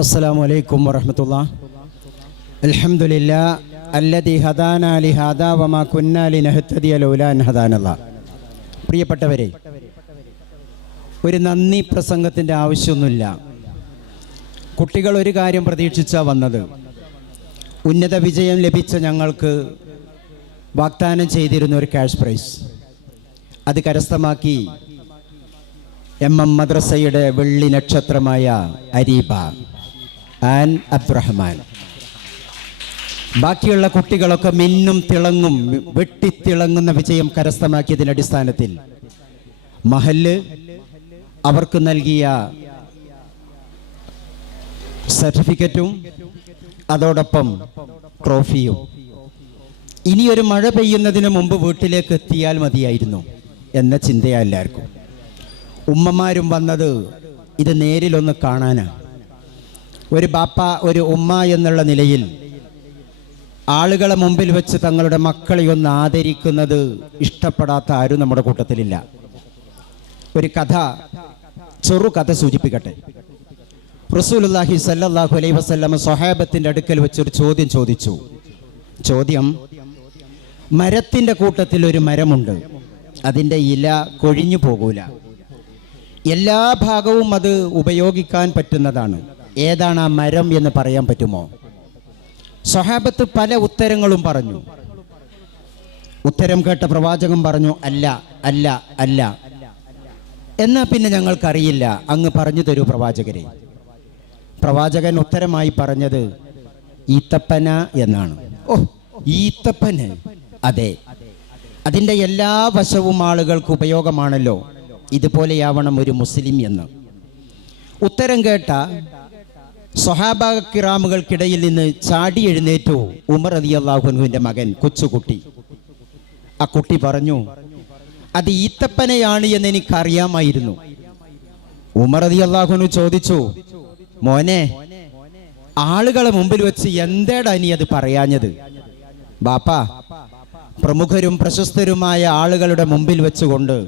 അസ്സലാമു അലൈക്കും വറഹ്മത്തുള്ളാഹി. അൽഹംദുലില്ലാഹ് അല്ലദീ ഹദാനാ ലിഹാദാ വമാ കുന്നാ ലിനഹ്തദിയ ലൗലാ അൻ ഹദാനല്ലാഹ്. പ്രിയപ്പെട്ടവരെ, ഒരു നന്ദി പ്രസംഗത്തിൻ്റെ ആവശ്യമൊന്നുമില്ല. കുട്ടികൾ ഒരു കാര്യം പ്രതീക്ഷിച്ചാണ് വന്നത്. ഉന്നത വിജയം ലഭിച്ച ഞങ്ങൾക്ക് വാഗ്ദാനം ചെയ്തിരുന്ന ഒരു ക്യാഷ് പ്രൈസ് അത് കരസ്ഥമാക്കി മദ്രസയുടെ വെള്ളി നക്ഷത്രമായ അരീബ ആൻഡ് അബ്ദുറഹ്മാൻ. ബാക്കിയുള്ള കുട്ടികളൊക്കെ മിന്നും തിളങ്ങും വെട്ടിത്തിളങ്ങുന്ന വിജയം കരസ്ഥമാക്കിയതിൻ്റെ അടിസ്ഥാനത്തിൽ മഹല്ല് അവർക്ക് നൽകിയ സർട്ടിഫിക്കറ്റും അതോടൊപ്പം ട്രോഫിയും. ഇനിയൊരു മഴ പെയ്യുന്നതിന് മുമ്പ് വീട്ടിലേക്ക് എത്തിയാൽ മതിയായിരുന്നു എന്ന ചിന്തയാ എല്ലാവർക്കും. ഉമ്മമാരും വന്നത് ഇത് നേരിലൊന്ന് കാണാനാണ്. ഒരു ബാപ്പ, ഒരു ഉമ്മ എന്നുള്ള നിലയിൽ ആളുകളെ മുമ്പിൽ വെച്ച് തങ്ങളുടെ മക്കളെ ഒന്ന് ആദരിക്കുന്നത് ഇഷ്ടപ്പെടാത്ത ആരും നമ്മുടെ കൂട്ടത്തിലില്ല. ഒരു കഥ, ചെറുകഥ സൂചിപ്പിക്കട്ടെ. റസൂലുള്ളാഹി സ്വല്ലല്ലാഹു അലൈഹി വസല്ലം സ്വഹാബത്തിന്റെ അടുക്കൽ വെച്ചൊരു ചോദ്യം ചോദിച്ചു. ചോദ്യം: മരത്തിൻ്റെ കൂട്ടത്തിൽ ഒരു മരമുണ്ട്, അതിൻ്റെ ഇല കൊഴിഞ്ഞു പോകൂല, എല്ലാ ഭാഗവും അത് ഉപയോഗിക്കാൻ പറ്റുന്നതാണ്. ഏതാണ് ആ മരം എന്ന് പറയാൻ പറ്റുമോ? സ്വഹാബത്ത് പല ഉത്തരങ്ങളും പറഞ്ഞു. ഉത്തരം കേട്ട പ്രവാചകൻ പറഞ്ഞു, അല്ല അല്ല അല്ല. എന്നാ പിന്നെ ഞങ്ങൾക്കറിയില്ല, അങ്ങ് പറഞ്ഞു തരൂ പ്രവാചകരെ. പ്രവാചകൻ ഉത്തരമായി പറഞ്ഞത് ഈത്തപ്പന എന്നാണ്. ഓ, ഈത്തപ്പന്? അതെ, അതിൻ്റെ എല്ലാ വശവും ആളുകൾക്ക് ഉപയോഗമാണല്ലോ, ഇതുപോലെയാവണം ഒരു മുസ്ലിം എന്ന്. ഉത്തരം കേട്ട സ്വഹാബ കിറാമുകൾക്കിടയിൽ നിന്ന് ചാടി എഴുന്നേറ്റു ഉമർ റളിയല്ലാഹു അൻഹുവിൻ്റെ മകൻ, കൊച്ചുകുട്ടി. ആ കുട്ടി പറഞ്ഞു, അത് ഈത്തപ്പനയാണ് എന്ന് എനിക്കറിയാമായിരുന്നു. ഉമർ റളിയല്ലാഹു അൻഹു ചോദിച്ചു, മോനെ, ആളുകളെ മുമ്പിൽ വെച്ച് എന്തേടാ നീ അത് പറയാഞ്ഞത്? ബാപ്പാ, പ്രമുഖരും പ്രശസ്തരുമായ ആളുകളുടെ മുമ്പിൽ വെച്ചുകൊണ്ട്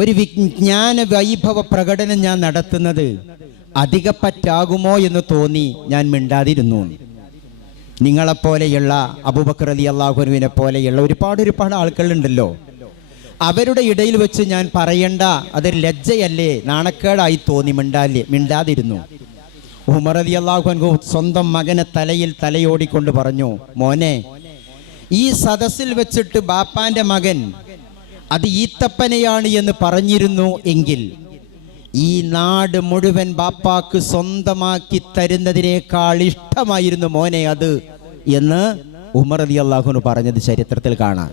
ഒരു വിജ്ഞാന വൈഭവ പ്രകടനം ഞാൻ നടത്തുന്നത് അധികപ്പറ്റാകുമോ എന്ന് തോന്നി ഞാൻ മിണ്ടാതിരുന്നു. നിങ്ങളെപ്പോലെയുള്ള അബൂബക്കർ റളിയല്ലാഹു അൻഹുവിനെ പോലെയുള്ള ഒരുപാട് ആൾക്കാരുണ്ടല്ലോ, അവരുടെ ഇടയിൽ വെച്ച് ഞാൻ പറയണ്ട, അതൊരു ലജ്ജയല്ലേ, നാണക്കേടായി തോന്നി മിണ്ടാതിരുന്നു. ഉമർ റളിയല്ലാഹു അൻഹു സ്വന്തം മകനെ തലയിൽ തലയോടിക്കൊണ്ട് പറഞ്ഞു, മോനെ, ഈ സദസ്സിൽ വെച്ചിട്ട് ബാപ്പാന്റെ മകൻ അത് ഈത്തപ്പനയാണ് എന്ന് പറഞ്ഞിരുന്നു എങ്കിൽ ഈ നാട് മുഴുവൻ ബാപ്പാക്ക് സ്വന്തമാക്കി തരുന്നതിനേക്കാൾ ഇഷ്ടമായിരുന്നു മോനെ അത് എന്ന് ഉമർ റളിയല്ലാഹു അൻഹു പറഞ്ഞത് ചരിത്രത്തിൽ കാണാം.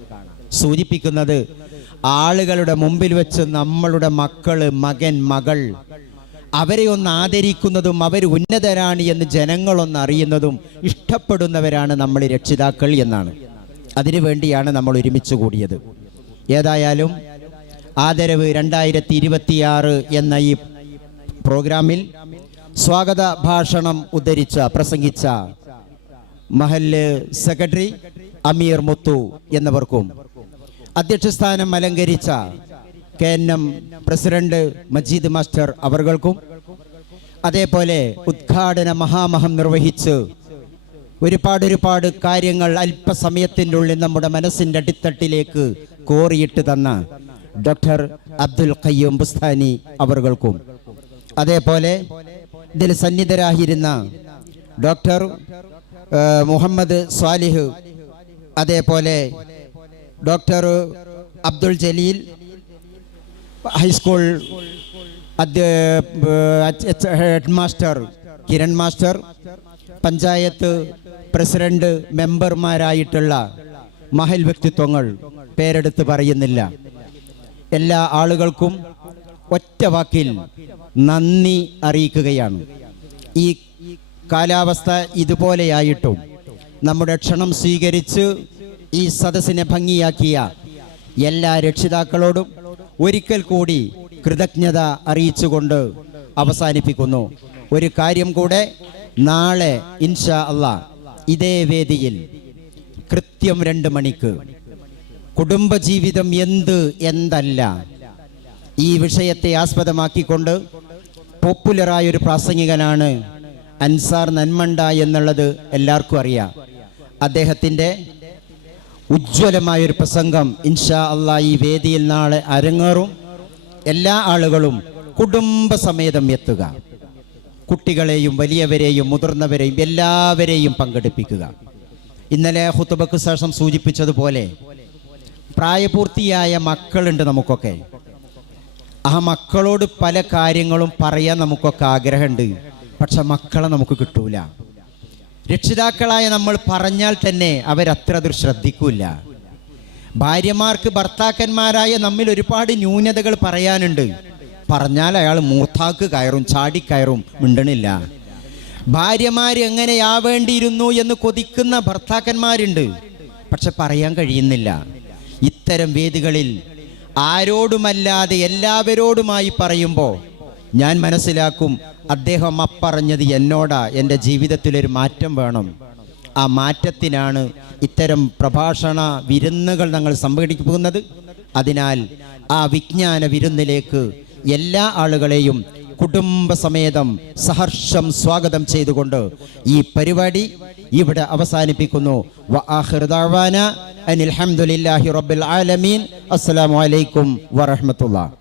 സൂചിപ്പിക്കുന്നത് ആളുകളുടെ മുമ്പിൽ വെച്ച് നമ്മളുടെ മക്കള്, മകൻ, മകൾ, അവരെ ഒന്ന് ആദരിക്കുന്നതും അവർ ഉന്നതരാണ് എന്ന് ജനങ്ങളൊന്ന് അറിയുന്നതും ഇഷ്ടപ്പെടുന്നവരാണ് നമ്മൾ രക്ഷിതാക്കൾ എന്നാണ്. അതിനു വേണ്ടിയാണ് നമ്മൾ ഒരുമിച്ച് കൂടിയത്. ഏതായാലും ആദരവ് 2026 എന്ന ഈ പ്രോഗ്രാമിൽ സ്വാഗത ഭാഷണം പ്രസംഗിച്ച മഹല്ല് സെക്രട്ടറി അമീർ മുത്തു എന്നവർക്കും, അധ്യക്ഷസ്ഥാനം അലങ്കരിച്ച KNM പ്രസിഡന്റ് മജീദ് മാസ്റ്റർ അവർക്കും, അതേപോലെ ഉദ്ഘാടന മഹാമഹം നിർവഹിച്ച് ഒരുപാട് കാര്യങ്ങൾ അല്പസമയത്തിൻ്റെ ഉള്ളിൽ നമ്മുടെ മനസ്സിൻ്റെ അടിത്തട്ടിലേക്ക് കോറിയിട്ട് തന്ന ഡോക്ടർ അബ്ദുൽ ഖയ്യൂം ബുസ്താനി അവർക്കും, അതേപോലെ ഇതിൽ സന്നിധരായിരുന്ന ഡോക്ടർ മുഹമ്മദ് സ്വാലിഹ്, അതേപോലെ doctor Abdul Jaleel, high school head master Kiran master, panchayat president മെമ്പർമാരായിട്ടുള്ള മഹൽ വ്യക്തിത്വങ്ങൾ, പേരെടുത്ത് പറയുന്നില്ല, എല്ലാ ആളുകൾക്കും ഒറ്റ വാക്കിൽ നന്ദി അറിയിക്കുകയാണ്. ഈ കാലാവസ്ഥ ഇതുപോലെയായിട്ടും നമ്മുടെ ക്ഷണം സ്വീകരിച്ച് ഈ സദസ്സിനെ ഭംഗിയാക്കിയ എല്ലാ രക്ഷിതാക്കളോടും ഒരിക്കൽ കൂടി കൃതജ്ഞത അറിയിച്ചുകൊണ്ട് അവസാനിപ്പിക്കുന്നു. ഒരു കാര്യം കൂടെ, നാളെ ഇൻഷാ അല്ലാഹ് ഇതേ വേദിയിൽ കൃത്യം 2 മണിക്ക് കുടുംബജീവിതം എന്തല്ല ഈ വിഷയത്തെ ആസ്പദമാക്കിക്കൊണ്ട് പോപ്പുലറായ ഒരു പ്രാസംഗികനാണ് അൻസാർ നന്മണ്ട എന്നുള്ളത് എല്ലാവർക്കും അറിയാം. അദ്ദേഹത്തിൻ്റെ ഉജ്ജ്വലമായൊരു പ്രസംഗം ഇൻഷാ അള്ളാഹ് ഈ വേദിയിൽ നാളെ അരങ്ങേറും. എല്ലാ ആളുകളും കുടുംബസമേതം എത്തുക. കുട്ടികളെയും വലിയവരെയും മുതിർന്നവരെയും എല്ലാവരെയും പങ്കെടുപ്പിക്കുക. ഇന്നലെ ഖുതുബക്ക് ശേഷം സൂചിപ്പിച്ചതുപോലെ പ്രായപൂർത്തിയായ മക്കളുണ്ട് നമുക്കൊക്കെ. ആ മക്കളോട് പല കാര്യങ്ങളും പറയാൻ നമുക്കൊക്കെ ആഗ്രഹമുണ്ട്. പക്ഷെ മക്കളെ നമുക്ക് കിട്ടൂല. രക്ഷിതാക്കളായ നമ്മൾ പറഞ്ഞാൽ തന്നെ അവരത്ര അത് ശ്രദ്ധിക്കൂല. ഭാര്യമാർക്ക് ഭർത്താക്കന്മാരായ നമ്മിൽ ഒരുപാട് ന്യൂനതകൾ പറയാനുണ്ട്. പറഞ്ഞാൽ അയാൾ മൂർത്താക്ക് കയറും, ചാടിക്കയറും, മിണ്ടണില്ല. ഭാര്യമാർ എങ്ങനെയാവേണ്ടിയിരുന്നു എന്ന് കൊതിക്കുന്ന ഭർത്താക്കന്മാരുണ്ട്. പക്ഷെ പറയാൻ കഴിയുന്നില്ല. ഇത്തരം വേദികളിൽ ആരോടുമല്ലാതെ എല്ലാവരോടുമായി പറയുമ്പോൾ ഞാൻ മനസ്സിലാക്കും, അദ്ദേഹം അപ്പറഞ്ഞത് എന്നോടാ, എൻ്റെ ജീവിതത്തിലൊരു മാറ്റം വേണം. ആ മാറ്റത്തിനാണ് ഇത്തരം പ്രഭാഷണ വിരുന്നുകൾ ഞങ്ങൾ സംഘടിപ്പിക്കുന്നത്. അതിനാൽ ആ വിജ്ഞാന വിരുന്നിലേക്ക് എല്ലാ ആളുകളെയും കുടുംബസമേതം സഹർഷം സ്വാഗതം ചെയ്തുകൊണ്ട് ഈ പരിപാടി ഇവിടെ അവസാനിപ്പിക്കുന്നു. വആഖിറു ദഅവാന അനിൽ ഹംദുലില്ലാഹി റബ്ബിൽ ആലമീൻ. അസ്സലാമു അലൈക്കും വറഹ്മത്തുള്ളാഹി.